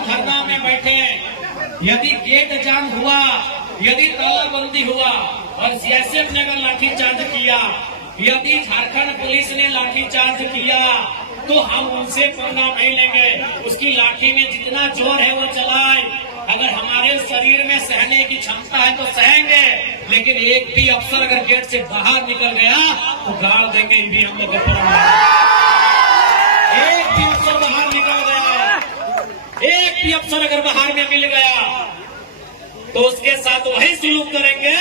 धरना में बैठे, यदि गेट जाम हुआ, यदि तालाबंदी हुआ और सीएसएफ ने अगर लाठीचार्ज किया, यदि झारखंड पुलिस ने लाठीचार्ज किया, तो हम उनसे पंगा नहीं लेंगे। उसकी लाठी में जितना जोर है वो चलाए। अगर हमारे शरीर में सहने की क्षमता है तो सहेंगे, लेकिन एक भी अफसर अगर गेट से बाहर निकल गया तो गाड़ देंगे। ये भी हम लोग का परम है। एक भी अफसर बाहर निकल गया, एक भी अफसर अगर बाहर में मिल गया तो उसके साथ वही सलूक करेंगे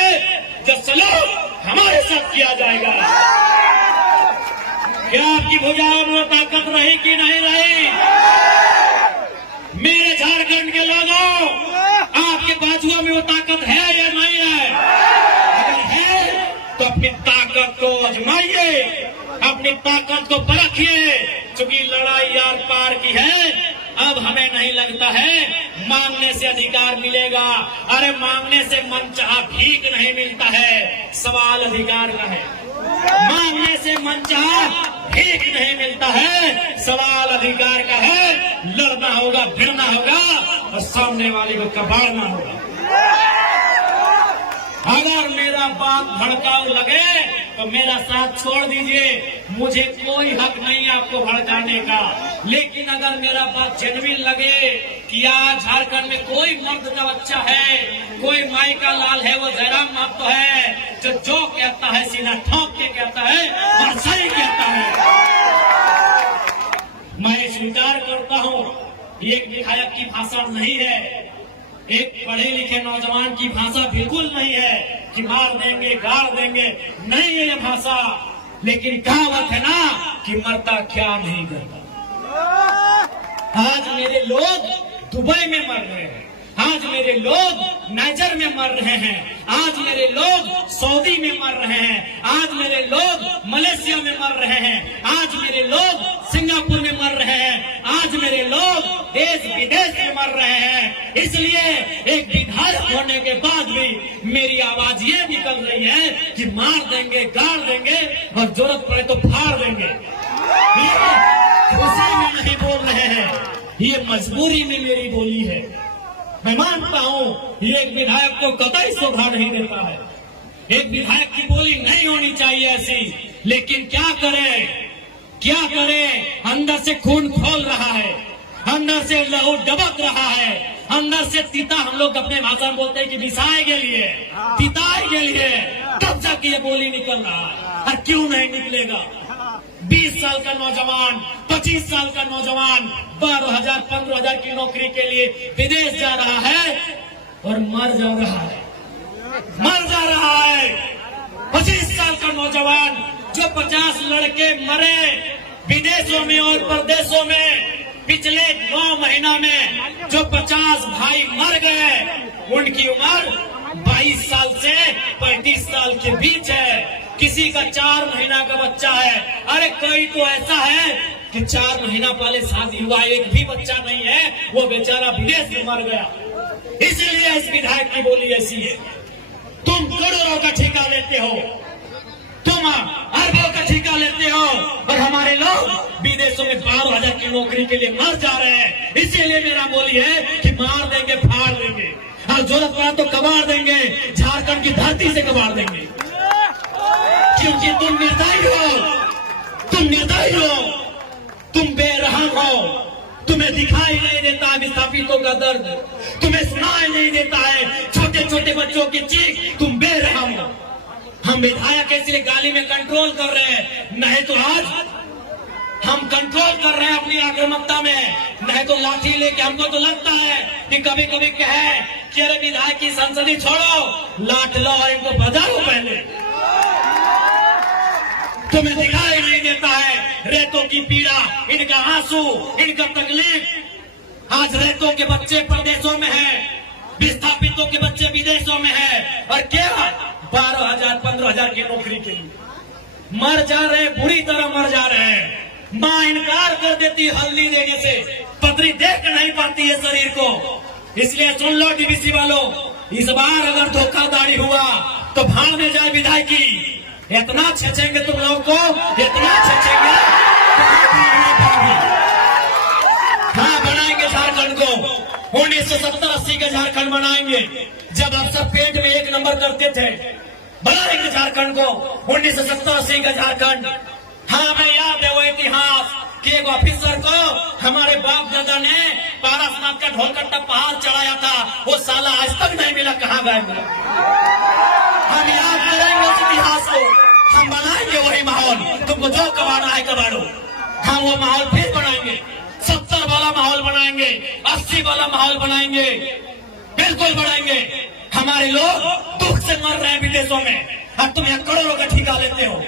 जो सलूक हमारे साथ किया जाएगा। क्या आपकी भुजाओं में ताकत रही कि नहीं रही? मेरे झारखंड के लोगों, आपके बाजुओं में वो ताकत है या नहीं है? अगर है तो अपनी ताकत को आजमाइए, अपनी ताकत को परखिए। चूंकि लड़ाई यार पार की है, अब हमें नहीं लगता है मांगने से अधिकार मिलेगा। अरे मांगने से मनचाहा भीख नहीं मिलता है, सवाल अधिकार का है। मांगने से मनचाहा भीख नहीं मिलता है, सवाल अधिकार का है। लड़ना होगा, भिड़ना होगा और सामने वाले को कबाड़ना होगा। अगर मेरा बात भड़काऊ लगे तो मेरा साथ छोड़ दीजिए, मुझे कोई हक नहीं है आपको भड़काने का। लेकिन अगर मेरा बात जेन्युइन लगे कि आज झारखंड में कोई मर्द का बच्चा है, कोई माई का लाल है, वो जयराम महतो है, जो कहता है सीना ठोक के कहता है और सही कहता है। मैं स्वीकार करता हूँ ये एक विधायक की भाषा नहीं है, एक पढ़े लिखे नौजवान की भाषा बिल्कुल नहीं है कि मार देंगे, गाड़ देंगे, नहीं है ये भाषा। लेकिन कहावत है ना कि मरता क्या नहीं करता। आज मेरे लोग दुबई में मर रहे हैं, आज मेरे लोग नाइजर में मर रहे हैं, आज मेरे लोग सऊदी में मर रहे हैं, आज मेरे लोग मलेशिया में मर रहे हैं, आज मेरे लोग सिंगापुर में मर रहे हैं, आज मेरे लोग देश विदेश में मर रहे हैं। इसलिए एक विधायक होने के बाद भी मेरी आवाज ये निकल रही है कि मार देंगे, गाड़ देंगे और जरूरत पड़े तो फाड़ देंगे। ये खुशी में नहीं बोल रहे हैं, ये मजबूरी में मेरी बोली है। मैं मानता हूँ ये एक विधायक को कतई शोभा नहीं देता है, एक विधायक की बोली नहीं होनी चाहिए ऐसी। लेकिन क्या करें, क्या करें? अंदर से खून खोल रहा है, अंदर से लहू डबक रहा है, अंदर से तीता, हम लोग अपने भाषा में बोलते हैं कि बिसाए के लिए, तिताए के लिए, तब जाके ये बोली निकल रहा है। और क्यों नहीं निकलेगा? 20 साल का नौजवान, 25 साल का नौजवान 12,000 15,000 की नौकरी के लिए विदेश जा रहा है और मर जा रहा है, मर जा रहा है। 25 साल का नौजवान, जो 50 लड़के मरे विदेशों में और प्रदेशों में पिछले 9 महीना में, जो 50 भाई मर गए, उनकी उम्र 22 साल से 35 साल के बीच है। किसी का 4 महीना का बच्चा है। अरे कोई तो ऐसा है कि 4 महीना पहले शादी हुआ, एक भी बच्चा नहीं है, वो बेचारा विदेश में मर गया। इसीलिए इस विधायक की बोली ऐसी है। तुम करोड़ों का ठेका लेते हो, तुम अरबों का ठेका लेते हो और हमारे लोग विदेशों में 12,000 की नौकरी के लिए मर जा रहे हैं। इसीलिए मेरा बोली है कि मार देंगे, फाड़ देंगे और जरूरत पड़ा तो कबाड़ देंगे, झारखंड की धरती से कबाड़ देंगे। क्योंकि तुम निर्दयी हो, तुम निर्दयी हो, तुम बेरहम हो। तुम्हें दिखाई नहीं देता है विस्थापितों का दर्द, तुम्हें सुनाई नहीं देता है छोटे छोटे बच्चों की चीख, तुम बेरहम हो। हम विधायक इसलिए गाली में कंट्रोल कर रहे हैं, नहीं तो आज हम कंट्रोल कर रहे हैं अपनी आक्रामकता में, नहीं तो लाठी लेके हमको तो लगता है कि कभी कभी कहे कि अरे विधायक की संसदी छोड़ो, लाठ लो और इनको बजाओ पहले। तुम्हें दिखाई नहीं देता है रेतों की पीड़ा, इनका आंसू, इनका तकलीफ। आज रेतों के बच्चे प्रदेशों में हैं, विस्थापितों के बच्चे विदेशों में हैं और क्या 12,000 15,000 की नौकरी के लिए मर जा रहे हैं, बुरी तरह मर जा रहे हैं। माँ इनकार कर देती है हल्दी देने से, पत्री देख नहीं पाती है शरीर को। इसलिए सुन लो डीवीसी वालों, इस बार अगर धोखाधड़ी हुआ तो भाड़ में जाए विधायकी। इतना छेचेंगे तुम लोगों को, इतना छेचेंगे, हाँ बनाएंगे बनाएंगे झारखंड को, 1970-80 का झारखंड बनाएंगे, जब अफसर पेट में 1 नंबर करते थे। बनाएंगे झारखंड को, 1970-80 का झारखंड। हाँ, हमें याद है वो इतिहास कि एक ऑफिसर को हमारे बाप दादा ने पारसनाथ का ढोलकट्टा पहाड़ चढ़ाया था, वो साला आज तक नहीं मिला, कहाँ गए मिला। हम याद करेंगे उस इतिहास को, हम बनाएंगे वही माहौल। तुमको जो कबाड़ा है कबाड़ो, हम वो माहौल फिर बनाएंगे, 70 वाला माहौल बनाएंगे, 80 वाला माहौल बनाएंगे, बिल्कुल बनाएंगे। हमारे लोग दुख से मर रहे हैं विदेशों में, अब तुम यहाँ करोड़ों का ठिका लेते हो।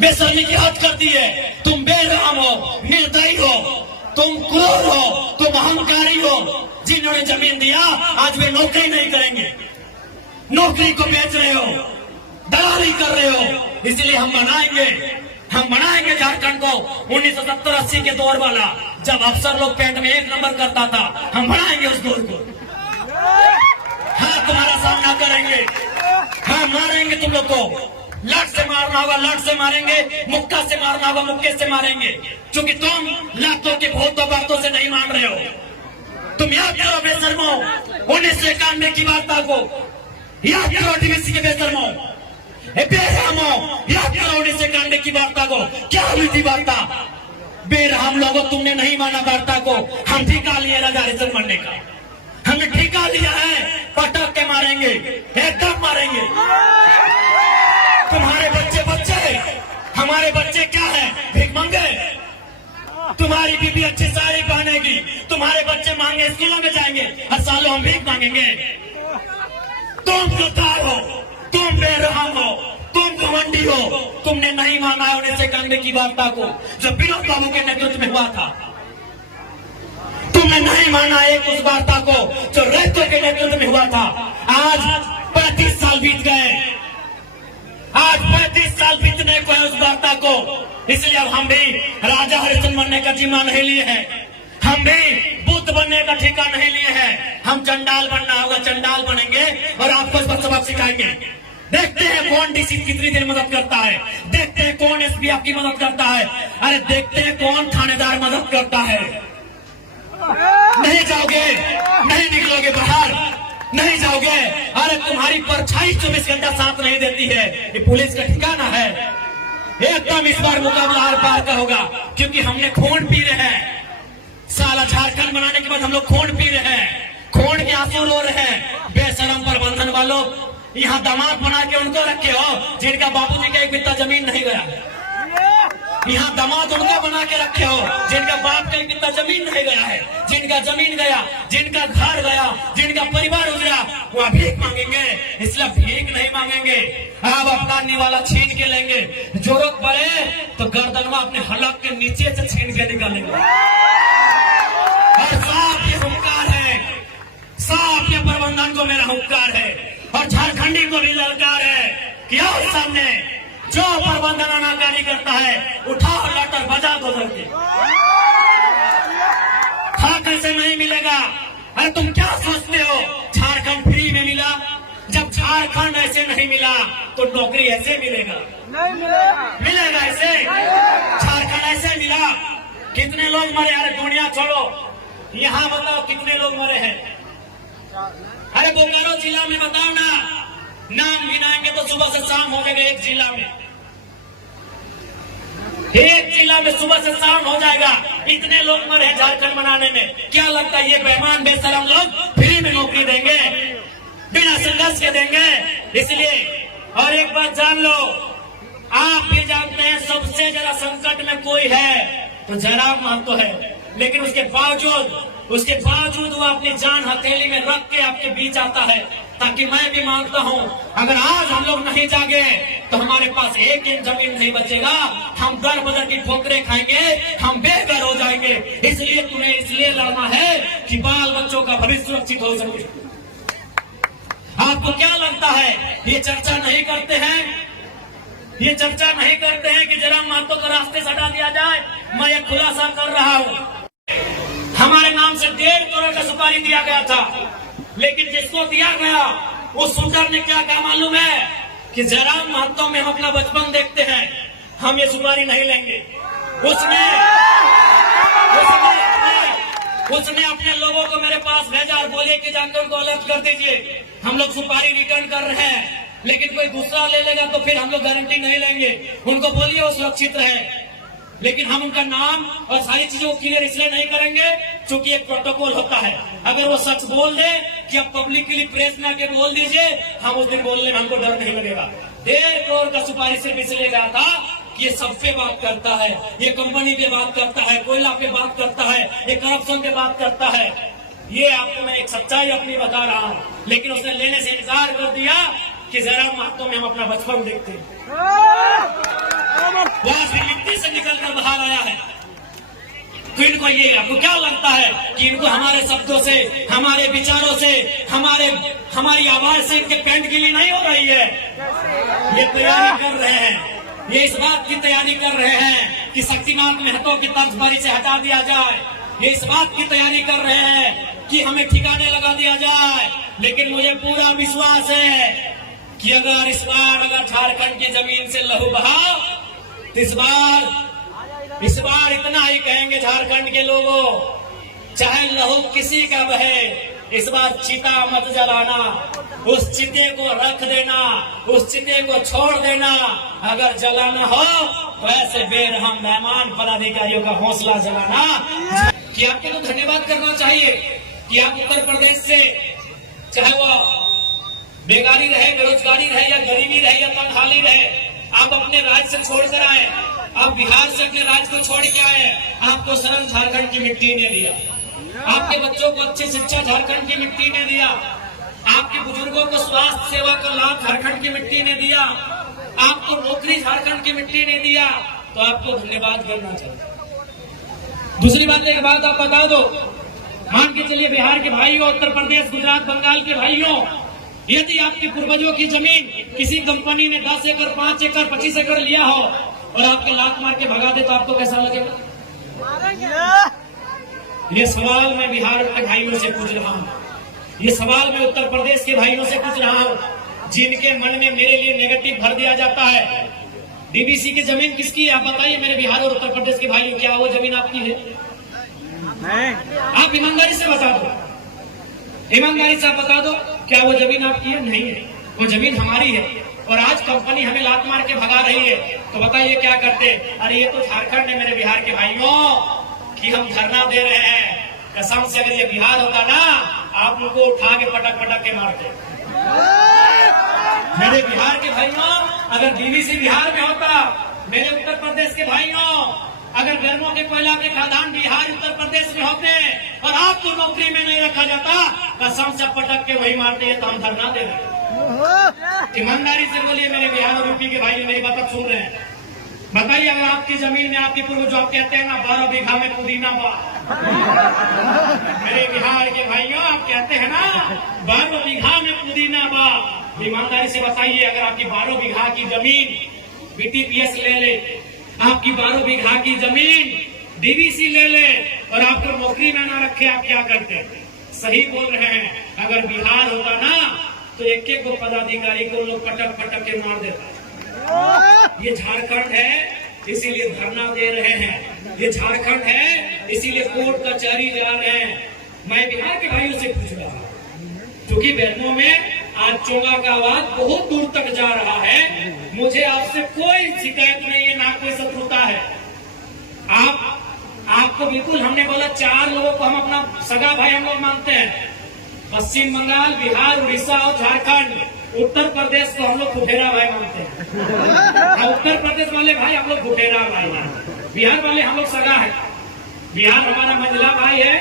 बेशर्मी की हद कर दी है। तुम बेरहम हो, निर्दयी हो, तुम क्रूर हो, तुम अहंकारी हो। जिन्होंने जमीन दिया आज वे नौकरी नहीं करेंगे, नौकरी को बेच रहे हो, दलाली कर रहे हो। इसलिए हम बनाएंगे झारखंड को 1970-80 के दौर वाला, जब अफसर लोग पेट में 1 नंबर करता था। हम बनाएंगे उस दौर को। हाँ, तुम्हारा सामना करेंगे, हाँ मारेंगे तुम लोग को। लट से मारना होगा लट से मारेंगे, मुक्का से मारना होगा मुक्के से मारेंगे, क्योंकि तुम लातों की भूतों बातों से नहीं मान रहे हो। तुम याद करो बेशर्मो 1991 की वार्ता को, याद करो डीवीसी के बेशर्मो, बेरहमो, याद करो 1991 की वार्ता को। क्या हुई थी वार्ता? बेरहम लोगों, तुमने नहीं माना वार्ता को। हम ठिका लिए राजा हरिश्चंद्र मरने का, हमने ठिका लिया है, पटक के मारेंगे, एकदम मारेंगे। तुम्हारे बच्चे हमारे बच्चे क्या है? भीख मांगे। तुम्हारी बीबी अच्छी साड़ी पहनेगी, तुम्हारे बच्चे मांगे स्कूलों में जाएंगे, हर सालों हम भीख मांगेंगे। तुम जुटार हो, तुम बेरहम हो, तुम घमंडी हो। तुमने नहीं माना है 1991 की वार्ता को, जो विनोद बाबू के नेतृत्व में हुआ था। तुमने नहीं माना एक उस वार्ता को जो रैतो के नेतृत्व में हुआ था। आज 35 साल बीत गए, आज 35 साल बीतने को है उस वार्ता को। इसलिए अब हम भी राजा हरिश्चंद्र बनने का जिम्मा नहीं लिए हैं, हम भी बुद्ध बनने का ठेका नहीं लिए हैं। हम चंडाल बनना होगा, चंडाल बनेंगे और आपको सबक सिखाएंगे। देखते हैं कौन डीसी कितनी देर मदद करता है, देखते हैं कौन एसपी आपकी मदद करता है, अरे देखते हैं कौन थानेदार मदद करता है। नहीं जाओगे, नहीं निकलोगे बाहर, नहीं जाओगे। अरे तुम्हारी परछाई 24 घंटा साथ नहीं देती है, ये पुलिस का ठिकाना है। एकदम इस बार मुकाबला आर पार का होगा, क्योंकि हमने खून पी रहे हैं। साला झारखंड बनाने के बाद हम लोग खून पी रहे हैं, खून के आंसू रो रहे हैं। बेशरम प्रबंधन वालों, यहाँ दामाद बना के उनको रखे हो जिनका बापूजी का एक बित्ता जमीन नहीं गया। यहाँ दामाद उनको बना के रखे हो जिनका बाप का एक बित्ता जमीन नहीं गया है। जिनका जमीन गया, जिनका घर गया, जिनका परिवार उजड़ा, वो भीख मांगेंगे। इसलिए भीख नहीं मांगेंगे, अब अपना निवाला छीन के लेंगे। जरूरत पड़े तो गर्दनवा अपने हलक के नीचे से छीन के निकालेंगे। और साफ ये हुंकार है, साफ ये प्रबंधन को मेरा हुंकार है, और झारखंडी को भी ललकार है कि आओ सामने, जो प्रबंधन आनाकानी करता है उठाओ लटर बजा दो करके। हाँ, कैसे नहीं मिलेगा? अरे तुम क्या सोचते हो झारखंड फ्री में मिला? जब झारखंड ऐसे नहीं मिला तो नौकरी ऐसे मिलेगा? नहीं मिलेगा। मिलेगा ऐसे? झारखंड ऐसे मिला? कितने लोग मरे? अरे दुनिया छोड़ो, यहाँ बताओ कितने लोग मरे हैं? अरे बोकारो जिला में बताओ ना, नाम गिनाएंगे तो सुबह से शाम हो जाएगा। एक जिला में सुबह से शाम हो जाएगा। इतने लोग मरे हैं झारखंड बनाने में। क्या लगता है ये बेईमान बेशरम लोग फ्री में नौकरी देंगे, बिना संघर्ष के देंगे? इसलिए और एक बात जान लो, आप भी जानते हैं सबसे ज्यादा संकट में कोई है तो जयराम महतो है, लेकिन उसके बावजूद वो अपनी जान हथेली में रख के आपके बीच आता है, ताकि मैं भी मांगता हूँ अगर आज हम लोग नहीं जागे तो हमारे पास एक इंच जमीन नहीं बचेगा। हम दर बदर की ठोकरें खाएंगे, हम बेघर हो जाएंगे। इसलिए तुम्हें इसलिए लड़ना है कि बाल बच्चों का भविष्य सुरक्षित हो सके। आपको क्या लगता है ये चर्चा नहीं करते हैं? ये चर्चा नहीं करते हैं कि जयराम महतो को रास्ते से हटा दिया जाए? मैं ये खुलासा कर रहा हूँ, हमारे नाम से 1.5 करोड़ का सुपारी दिया गया था, लेकिन जिसको दिया गया उस सुंदर ने क्या कहा मालूम है? कि जयराम महतो में हम अपना बचपन देखते हैं, हम ये सुपारी नहीं लेंगे। उसने उसने अपने लोगों को मेरे पास भेजा और बोले कि जाकर उनको अलर्ट कर दीजिए, हम लोग सुपारी रिटर्न कर रहे हैं, लेकिन कोई दूसरा ले लेगा तो फिर हम लोग गारंटी नहीं लेंगे, उनको बोलिए वो सुरक्षित रहे। लेकिन हम उनका नाम और सारी चीजों को क्लियर इसलिए नहीं करेंगे क्योंकि एक प्रोटोकॉल होता है। अगर वो सच बोल दे कि अब पब्लिकली प्रेस में आके बोल दीजिए, हम उस दिन बोलने में हमको डर नहीं लगेगा। 1.5 करोड़ का सुपारी सिर्फ इसलिए गया था कि ये सब पे बात करता है, ये कंपनी पे बात करता है, कोयला पे बात करता है, ये करप्शन पे बात करता है। ये आपको मैं एक सच्चाई अपनी बता रहा हूँ, लेकिन उसने लेने से इनकार कर दिया कि जरा महत्व में हम अपना बचपन देखते हैं। वहां से मिट्टी से निकलकर बाहर आया है, तो इनको ये आपको क्या लगता है कि इनको हमारे शब्दों से, हमारे विचारों से, हमारी आवाज से इनके पेंट गिली नहीं हो रही है? ये तैयारी कर रहे हैं, ये इस बात की तैयारी कर रहे हैं कि शक्तिनाथ महतो की तर्ज पर इसे हटा दिया जाए, ये इस बात की तैयारी कर रहे हैं कि हमें ठिकाने लगा दिया जाए। लेकिन मुझे पूरा विश्वास है कि अगर इस बार झारखंड की जमीन से लहू बहा, तो इस बार इतना ही कहेंगे झारखंड के लोगों, चाहे लहू किसी का बहे, इस बार चिता मत जलाना, उस चिते को रख देना, उस चिते को छोड़ देना। अगर जलाना हो तो ऐसे बेरहम मेहमान पदाधिकारियों का हौसला जलाना। कि आपको तो धन्यवाद करना चाहिए कि आप उत्तर प्रदेश से, चाहे वो बेकारी रहे, बेरोजगारी रहे, या गरीबी रहे, या तंगहाली रहे, आप अपने राज्य से छोड़कर आए, आप बिहार से अपने राज्य को छोड़ के आए, आपको सरल झारखंड की मिट्टी ने दिया, आपके बच्चों को अच्छी शिक्षा झारखंड की मिट्टी ने दिया, आपके बुजुर्गों को स्वास्थ्य सेवा का लाभ झारखंड की मिट्टी ने दिया, आपको नौकरी झारखंड की मिट्टी ने दिया, तो आपको धन्यवाद करना चाहिए। दूसरी बात, एक बात आप बता दो, मान के चलिए बिहार के भाइयों, उत्तर प्रदेश, गुजरात, बंगाल के भाइयों, यदि आपके पूर्वजों की जमीन किसी कंपनी ने 10 एकड़, 5 एकड़, 25 एकड़ लिया हो और आपके लात मार के भगा दे, तो आपको कैसा लगेगा? ये सवाल मैं बिहार के भाइयों से पूछ रहा हूँ, ये सवाल मैं उत्तर प्रदेश के भाइयों से पूछ रहा हूँ, जिनके मन में मेरे लिए नेगेटिव भर दिया जाता है। डीवीसी की जमीन किसकी है? आप बताइए मेरे बिहार और उत्तर प्रदेश के भाइयों, क्या वो जमीन आपकी है? आप ईमानदारी से बता दो, ईमानदारी से आप बता दो, क्या वो जमीन आपकी है? नहीं है, वो जमीन हमारी है। और आज कंपनी हमें लात मार के भगा रही है, तो बताइए क्या करते? अरे ये तो झारखंड है मेरे बिहार के भाइयों, कि हम धरना दे रहे हैं, कसम से अगर ये बिहार होता ना, आप लोग को उठा के पटक पटक के मारते। मेरे बिहार के भाइयों, अगर डीवीसी बिहार में होता, मेरे उत्तर प्रदेश के भाइयों, अगर गर्मों के कोयला के खदान बिहार, उत्तर प्रदेश में होते और आपको नौकरी में नहीं रखा जाता, कसम से पटक के वही मारते हैं, तो हम धरना दे रहे। ईमानदारी से बोलिए मेरे बिहार और यूपी के भाई, मेरी बात सुन रहे हैं, बताइए अगर आपकी जमीन में आपके पूर्वज, आप कहते हैं ना 12 बीघा में पुदीना बा, मेरे बिहार के भाइयों, आप कहते हैं ना 12 बीघा में पुदीना बा, ईमानदारी से बताइए अगर आपकी 12 बीघा की जमीन बीटीपीएस ले ले, आपकी 12 बीघा की जमीन डीवीसी ले ले और आपको नौकरी में ना रखे, आप क्या करते? सही बोल रहे हैं, अगर बिहार होता ना तो एक एक को पदाधिकारी को लोग पटक पटक के मार देता। ये झारखंड है इसीलिए धरना दे रहे हैं, ये झारखंड है इसीलिए कोर्ट कचहरी जा रहे हैं। मैं बिहार के भाइयों से पूछ रहा हूँ, क्योंकि बहनों में आज चोंगा का आवाज बहुत दूर तक जा रहा है, मुझे आपसे कोई शिकायत नहीं है, ना कोई शत्रुता है। आपको बिल्कुल, हमने बोला 4 लोगों को हम अपना सगा भाई हम लोग मानते हैं, पश्चिम बंगाल, बिहार, उड़ीसा और झारखंड। उत्तर प्रदेश को हम लोग फुफेरा भाई मानते हैं, उत्तर प्रदेश वाले भाई हम लोग फुफेरा भाई हैं, बिहार वाले हम लोग सगा है, बिहार हमारा मंझला भाई है,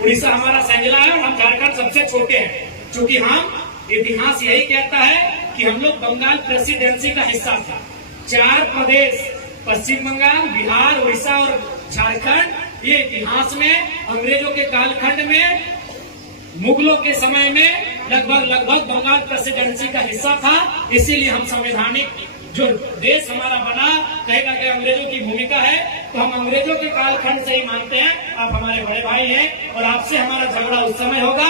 उड़ीसा हमारा संजला है, और हम झारखंड सबसे छोटे हैं, क्योंकि हम, इतिहास यही कहता है कि हम लोग बंगाल प्रेसिडेंसी का हिस्सा था। 4 प्रदेश, पश्चिम बंगाल, बिहार, उड़ीसा और झारखंड, ये इतिहास में अंग्रेजों के कालखंड में, मुगलों के समय में लगभग बंगाल प्रेसिडेंसी का हिस्सा था। इसीलिए हम संवैधानिक जो देश हमारा बना, कहेगा कि अंग्रेजों की भूमिका है, तो हम अंग्रेजों के कालखंड से ही मानते हैं। आप हमारे बड़े भाई हैं और आपसे हमारा झगड़ा उस समय होगा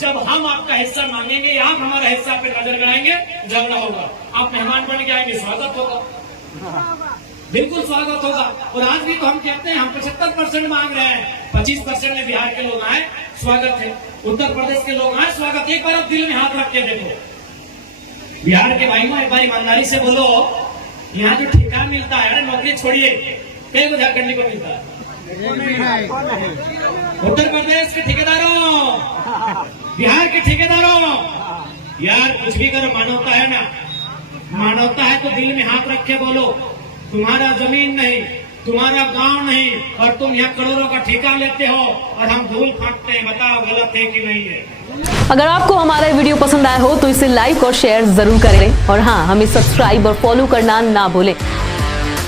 जब हम आपका हिस्सा मांगेंगे, आप हमारा हिस्सा पे नजर गड़ाएंगे, झगड़ा होगा। आप मेहमान बन के आएंगे, स्वागत होगा। बिल्कुल स्वागत होगा। और आज भी तो हम कहते हैं हम 75% मांग रहे हैं, 25% में बिहार के लोग आए, स्वागत है। उत्तर प्रदेश के लोग आए, स्वागत। एक बार आप दिल में हाथ रख के देखो, बिहार के भाइयों एक बार ईमानदारी से बोलो, यहाँ जो ठेका मिलता है, नौकरी छोड़िए, कई को झारखंडी को मिलता है? उत्तर प्रदेश के ठेकेदारों, बिहार के ठेकेदारों, यार कुछ भी करो, मानवता है ना, मानवता है तो दिल में हाथ रख के बोलो, तुम्हारा जमीन नहीं, तुम्हारा गांव नहीं, और तुम यहाँ करोड़ों का ठेका लेते हो और हम धूल फाँकते हैं। बताओ गलत है कि नहीं है? अगर आपको हमारा वीडियो पसंद आया हो तो इसे लाइक और शेयर जरूर करें और हाँ, हमें सब्सक्राइब और फॉलो करना ना भूलें